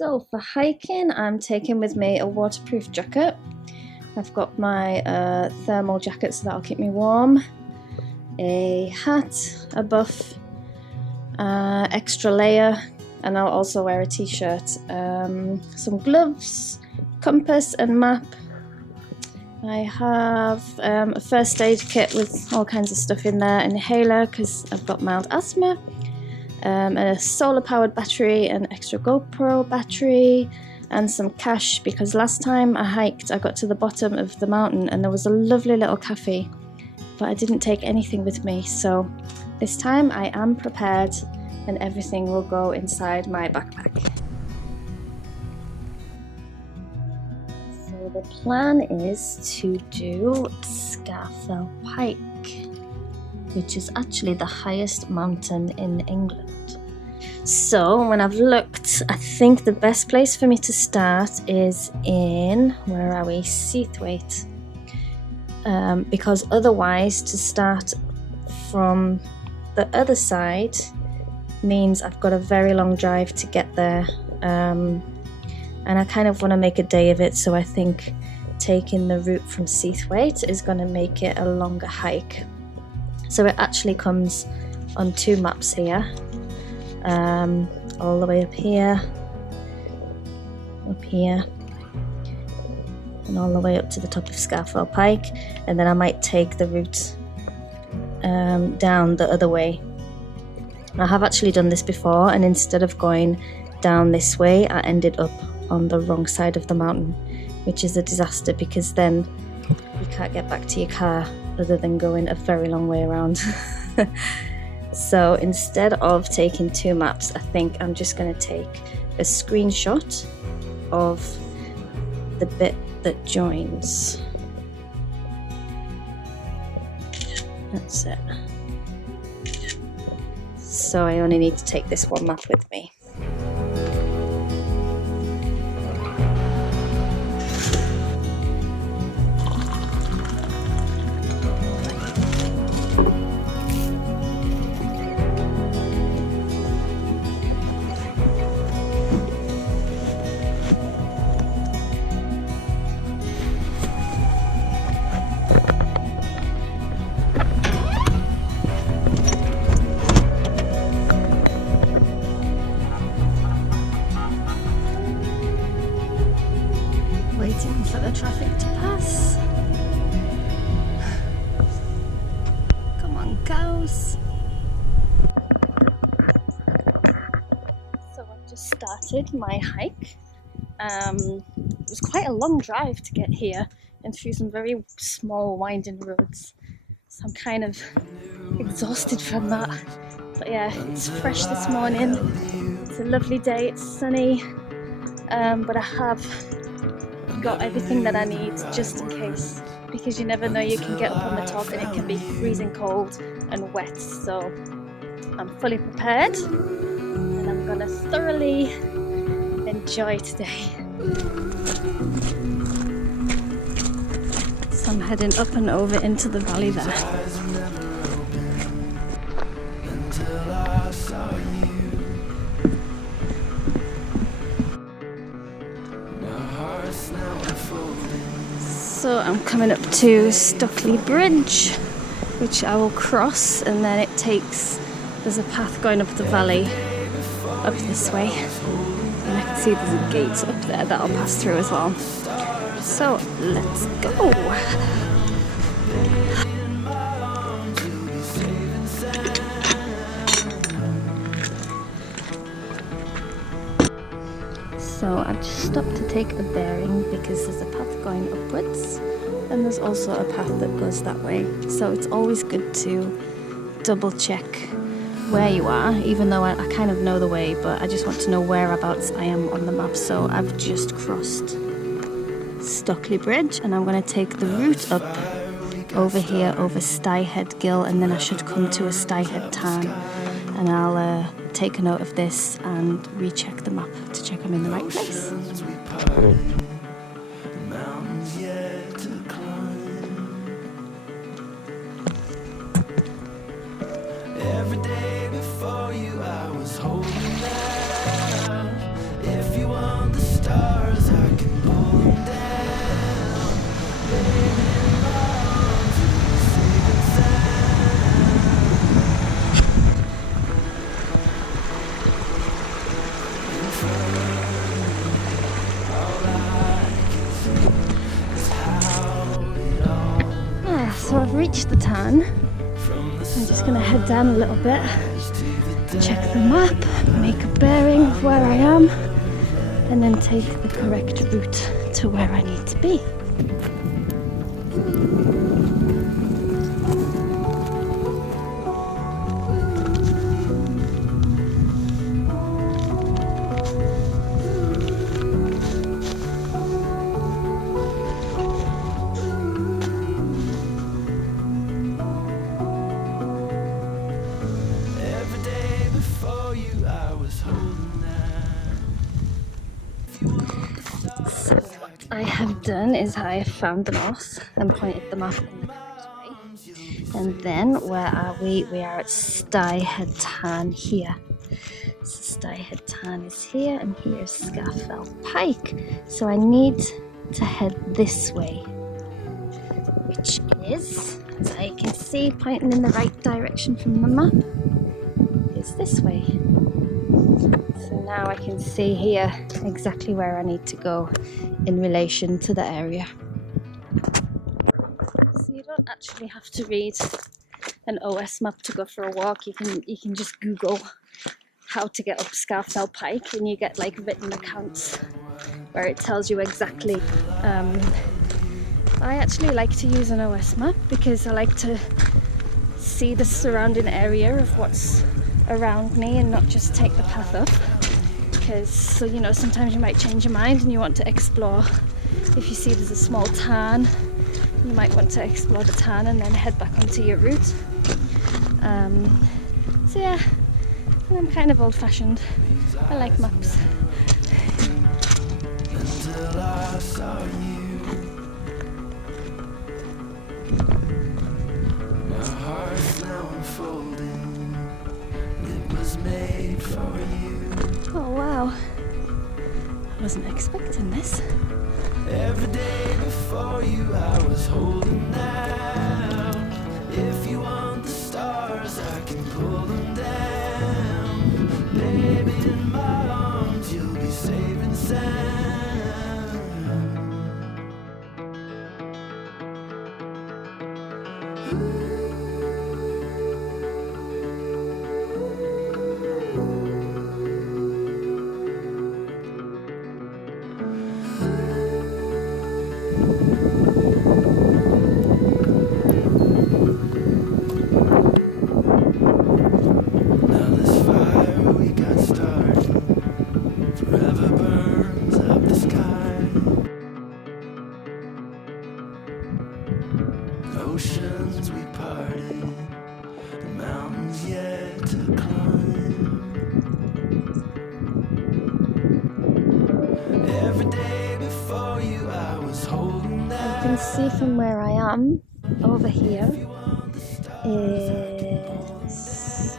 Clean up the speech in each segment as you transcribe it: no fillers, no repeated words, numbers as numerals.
So for hiking, I'm taking with me a waterproof jacket. I've got my thermal jacket so that'll keep me warm, a hat, a buff, extra layer, and I'll also wear a t-shirt, some gloves, compass and map. I have a first aid kit with all kinds of stuff in there, an inhaler because I've got mild asthma, a solar powered battery, an extra GoPro battery, and some cash because last time I hiked I got to the bottom of the mountain and there was a lovely little cafe, but I didn't take anything with me, so this time I am prepared and everything will go inside my backpack. So the plan is to do Skafell Pike, which is actually the highest mountain in England. So when I've looked, I think the best place for me to start is in, where are we, Seathwaite, because otherwise to start from the other side means I've got a very long drive to get there, and I kind of want to make a day of it, so I think taking the route from Seathwaite is going to make it a longer hike. So it actually comes on two maps here, all the way up here, and all the way up to the top of Skafell Pike, and then I might take the route down the other way. I have actually done this before, and instead of going down this way I ended up on the wrong side of the mountain, which is a disaster because then you can't get back to your car other than going a very long way around. So instead of taking two maps, I think I'm just going to take a screenshot of the bit that joins. That's it. So I only need to take this one map with me. Waiting for the traffic to pass. Come on, cows. So I've just started my hike. It was quite a long drive to get here and through some very small winding roads. So I'm kind of exhausted from that. But yeah, it's fresh this morning. It's a lovely day, it's sunny. But I have got everything that I need just in case, because you never know, you can get up on the top and it can be freezing cold and wet, so I'm fully prepared and I'm gonna thoroughly enjoy today. So I'm heading up and over into the valley there. So I'm coming up to Stockley Bridge, which I will cross, and then there's a path going up the valley, up this way, and I can see there's a gate up there that I'll pass through as well. So let's go! So I've just stopped to take a bearing because there's a path going upwards and there's also a path that goes that way. So it's always good to double check where you are, even though I kind of know the way, but I just want to know whereabouts I am on the map. So I've just crossed Stockley Bridge and I'm going to take the route up over here over Styhead Gill, and then I should come to a Styhead Tarn, and I'll take a note of this and recheck the map to check I'm in the right place. Every day before you I was holding out. If you want reached the tarn. I'm just going to head down a little bit, check the map, make a bearing of where I am, and then take the correct route to where I need to be. So what I have done is I have found the north and pointed the map in the correct way. And then where are we? We are at Styhead Tarn here. So Styhead Tarn is here, and here is Skafell Pike. So I need to head this way, which is, as I can see, pointing in the right direction from the map, is this way. So now I can see here exactly where I need to go in relation to the area. So you don't actually have to read an OS map to go for a walk. You can just Google how to get up Skafell Pike, and you get like written accounts where it tells you exactly. I actually like to use an OS map because I like to see the surrounding area of what's around me and not just take the path up, because so you know, sometimes you might change your mind and you want to explore. If you see there's a small tarn, you might want to explore the tarn and then head back onto your route. So yeah, I'm kind of old-fashioned. I like maps. Until I saw you, my heart's now unfolding. It was made for you. Oh wow, I wasn't expecting this. Every day before you I was holding out. If you want the stars I can pull them down. Baby, in my arms you'll be safe and sound. Oceans we parted, the mountains yet to climb. Every day before you I was holding that. You can see from where I am, over here is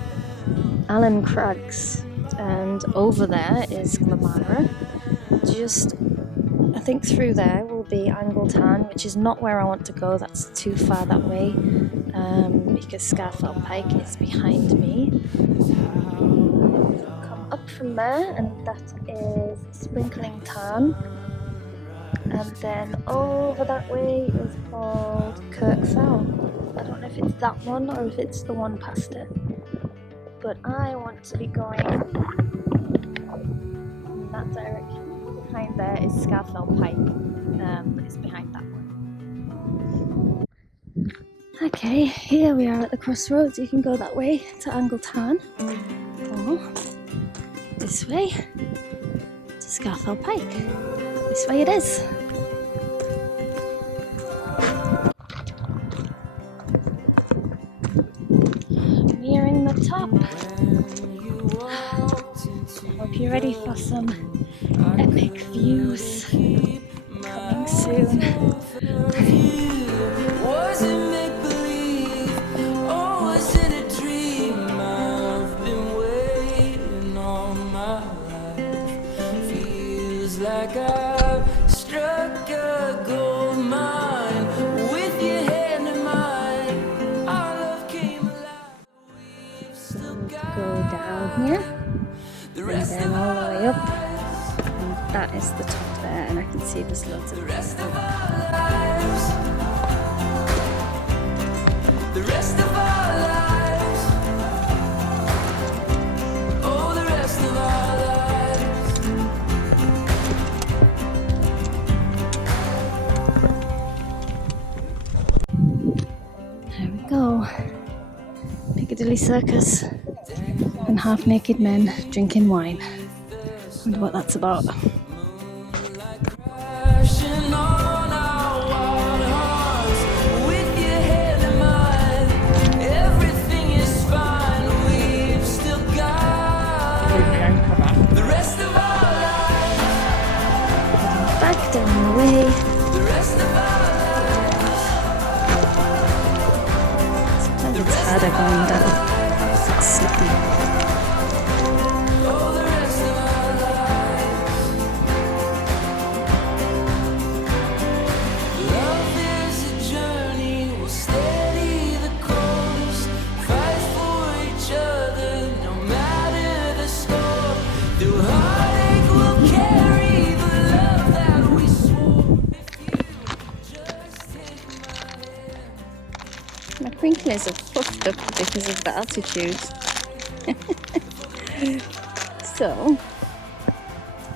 Allen Crags, and over there is Glamara. Just I think through there will be Angle Tarn, which is not where I want to go. That's too far that way, because Skafell Pike is behind me. Come up from there, and that is Sprinkling Tarn. And then over that way is called Skafell. I don't know if it's that one or if it's the one past it. But I want to be going in that direction. Behind there is Skafell Pike, but it's behind that one. Okay, here we are at the crossroads. You can go that way to Angle Tarn, or this way to Skafell Pike. This way it is. Nearing the top. Hope you're ready for some epic views coming soon. Was it make-believe or was it a dream? I've been waiting all my life. Feels like I've struck a gold mine with your hand in mine. Our love came alive. We've still got go down here and then all the way up. That is the top there, and I can see there's loads of the rest of our lives. silly circus and half-naked men drinking wine. Wonder what that's about. Back down the way. Sometimes it's harder going down. It's slippy. My crinkles are puffed up because of the altitude. So,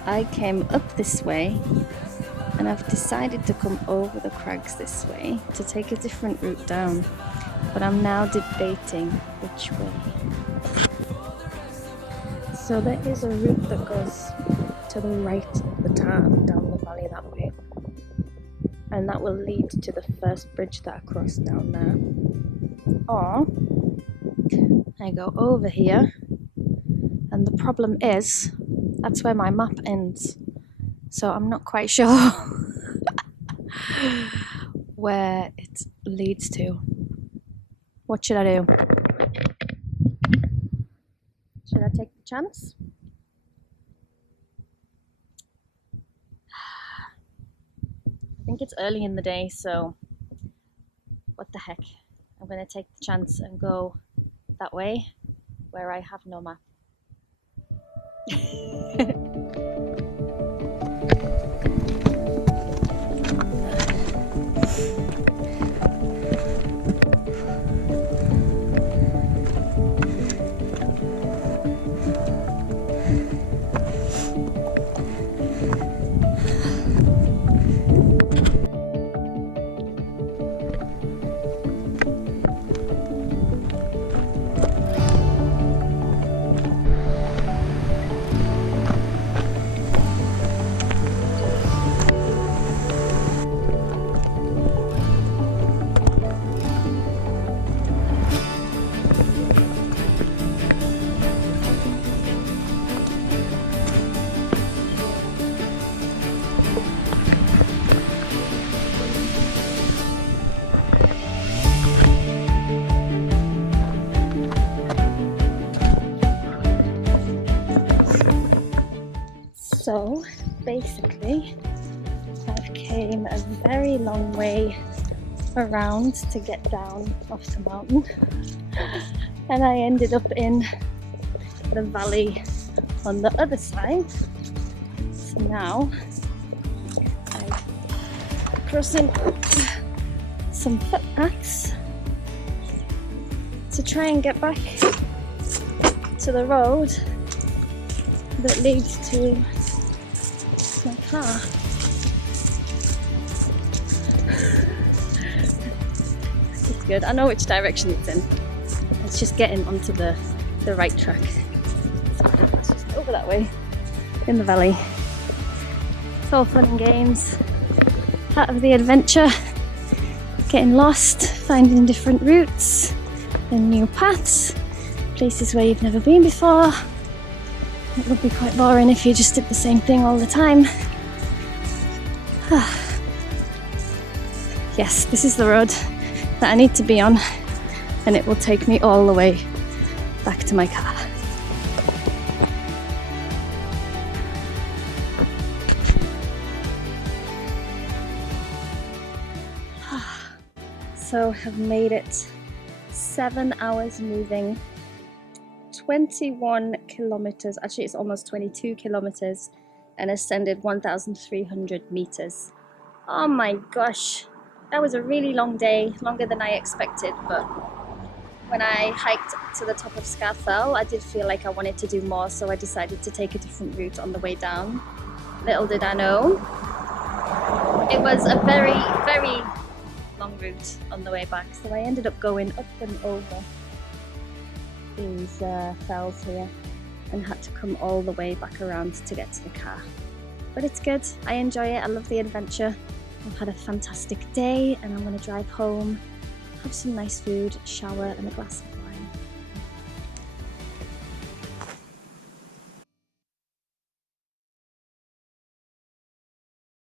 I came up this way and I've decided to come over the crags this way to take a different route down. But I'm now debating which way. So there is a route that goes to the right of the tarn down the valley that way. And that will lead to the first bridge that I cross down there. Or I go over here, and the problem is that's where my map ends. So I'm not quite sure where it leads to. What should I do? Should I take the chance? I think it's early in the day, so what the heck. I'm going to take the chance and go that way where I have no map. So basically I've came a very long way around to get down off the mountain and I ended up in the valley on the other side. So now I'm crossing some footpaths to try and get back to the road that leads to my car. It's good. I know which direction it's in. It's just getting onto the right track. So it's just over that way in the valley. It's all fun and games. Part of the adventure. Getting lost, finding different routes and new paths, places where you've never been before. It would be quite boring if you just did the same thing all the time. Yes, this is the road that I need to be on, and it will take me all the way back to my car. So I've made it 7 hours moving, 21 kilometers, actually it's almost 22 kilometers, and ascended 1,300 meters. Oh my gosh, that was a really long day, longer than I expected, but when I hiked to the top of Skafell, I did feel like I wanted to do more, so I decided to take a different route on the way down. Little did I know, it was a very, very long route on the way back, so I ended up going up and over these fells here and had to come all the way back around to get to the car. But it's good, I enjoy it, I love the adventure. I've had a fantastic day and I'm going to drive home, have some nice food, shower and a glass of